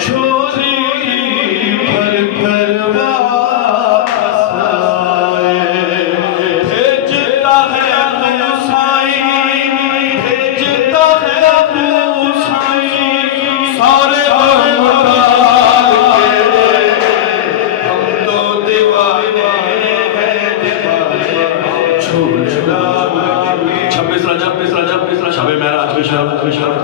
छोरी भर भर वास आए। भेजता है तू साईं, भेजता है तू साईं, सारे हमदार के हम तो दीवाने हैं दीवाने। छोड़ना 26 रजब शब मेराज की शब।